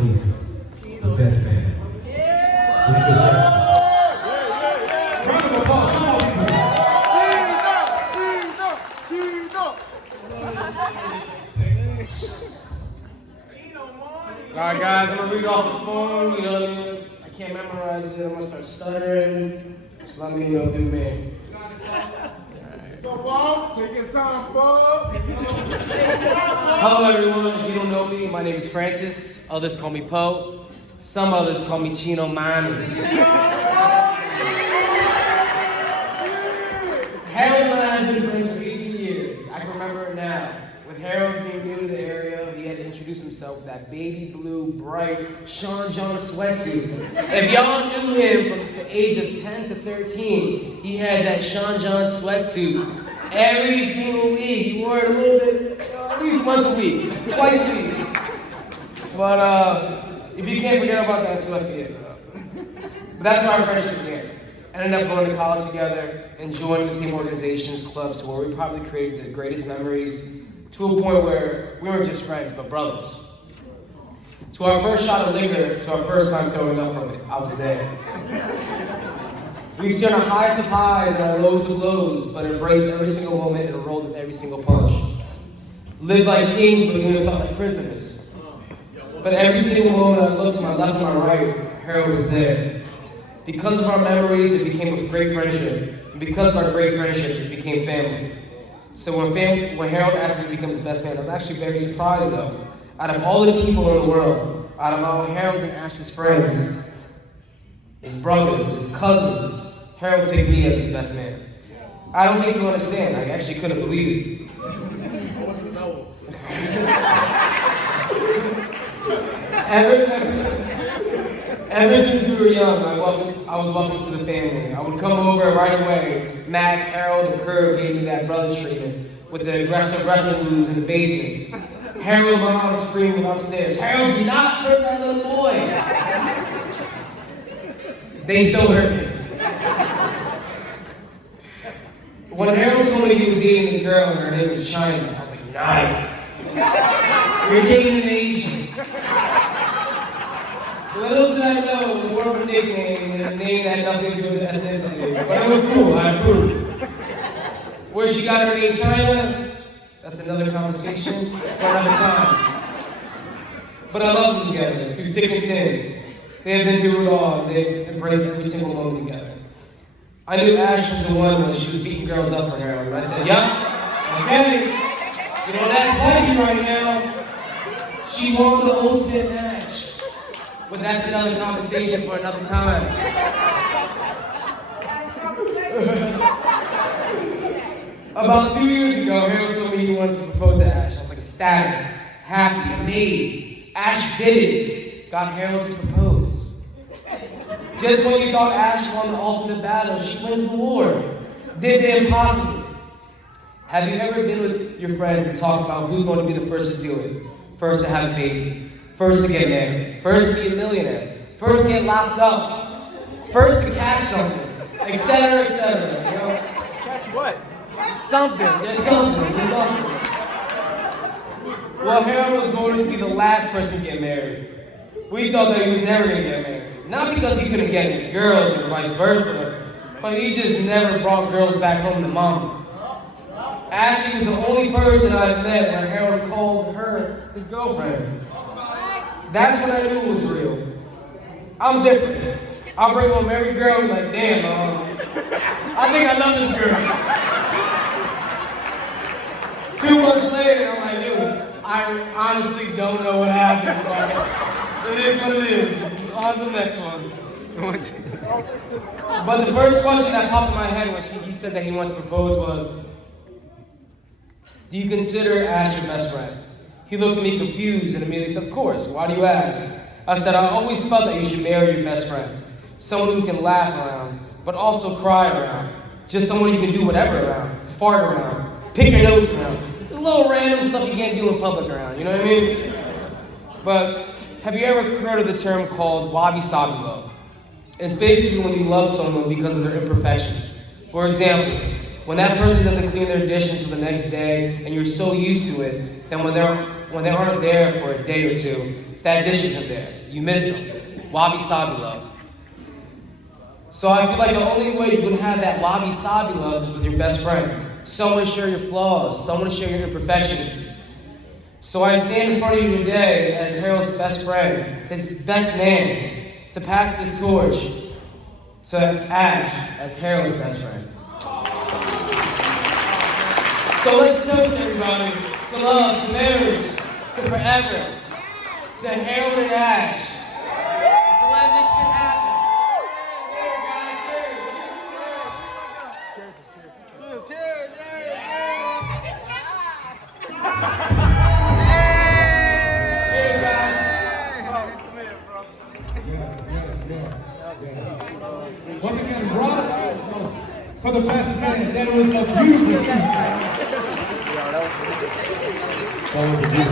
please. The best man. Let's get that. Round of applause. Come on, people. Alright guys, I'm gonna read off the phone, you know what I mean? I can't memorize it, I'm gonna start stuttering. Just let me do me. Go, Bob. Take your time, Bob. Hello everyone, if you don't know me, my name is Francis. Others call me Poe. Some others call me Chino Man. Harold and I have been friends for 18 years. I can remember it now. With Harold being new to the area, he had to introduce himself with that baby blue, bright Sean John sweatsuit. If y'all knew him from the age of 10 to 13, he had that Sean John sweatsuit every single week. He wore it a little bit, at least once a week, twice a week. But if you can't forget about that sweatsuit, but that's how our friendship began. Ended up going to college together and joining the same organizations, clubs, where we probably created the greatest memories, to a point where we weren't just friends, but brothers. To our first shot of liquor, to our first time throwing up from it, I was there. We've seen our highs of highs and our lows of lows, but embraced every single moment and rolled with every single punch. Lived like kings, but even felt like prisoners. But every single moment I looked to my left and my right, Harold was there. Because of our memories, it became a great friendship. And because of our great friendship, it became family. So when Harold asked me to become his best man, I was actually very surprised though. Out of all the people in the world, out of all Harold and Ash's friends, his brothers, his cousins, Harold picked me as his best man. I don't think you understand. I actually couldn't believe it. Ever since we were young, I was welcome to the family. I would come over right away. Mac, Harold, and Kerr gave me that brother treatment with the aggressive wrestling moves in the basement. Harold and my mom was screaming upstairs, "Harold, do not hurt that little boy!" They still hurt me. When Harold told me he was dating a girl and her name was China, I was like, nice. You're dating an Asian. Little did I know the word of a nickname and the name had nothing to do with ethnicity. But it was cool, I approved. Where she got her name China, that's another conversation for another time. But I love them together, through thick and thin. They have been through it all, and they've embraced every single moment together. I knew Ash was the one when she was beating girls up for Harold, and I said, yup, okay. You know, that's lucky right now. She won the ultimate match. But that's another conversation for another time. About 2 years ago, Harold told me he wanted to propose to Ash. I was like ecstatic, happy, amazed. Ash did it. Got Harold to propose. Just when you thought Ash won the ultimate battle, she wins the war. Did the impossible. Have you ever been with your friends and talked about who's going to be the first to do it? First to have a baby. First to get married, first to be a millionaire, first to get locked up, first to catch something, etc., etc. You know? Catch what? Something. There's something. Well, Harold was going to be the last person to get married. We thought that he was never going to get married. Not because he couldn't get any girls or vice versa, but he just never brought girls back home to mama. Ashley was the only person I've met where Harold called her his girlfriend. That's when I knew it was real. I'm different. I'll bring home every girl and be like, damn, I think I love this girl. 2 months later, I'm like, dude, I honestly don't know what happened, but it is what it is. On to the next one. But the first question that popped in my head when he said that he wanted to propose was, do you consider Ash your best friend? He looked at me confused and immediately said, of course, why do you ask? I said, I always felt that you should marry your best friend. Someone who can laugh around, but also cry around. Just someone you can do whatever around. Fart around. Pick your nose around. Just little random stuff you can't do in public around, you know what I mean? But have you ever heard of the term called wabi-sabi love? It's basically when you love someone because of their imperfections. For example, when that person doesn't clean their dishes for the next day and you're so used to it, then when they aren't there for a day or two, that dish isn't there. You miss them. Wabi-sabi love. So I feel like the only way you can have that wabi-sabi love is with your best friend. Someone to share your flaws, someone to share your imperfections. So I stand in front of you today as Harold's best friend, his best man, to pass the torch to Ash as Harold's best friend. So let's toast everybody to love, to marriage, to forever, to Harold and Ash, to let this shit happen. Cheers, cheers, cheers. Once again, round of applause for the best man. That was a beautiful.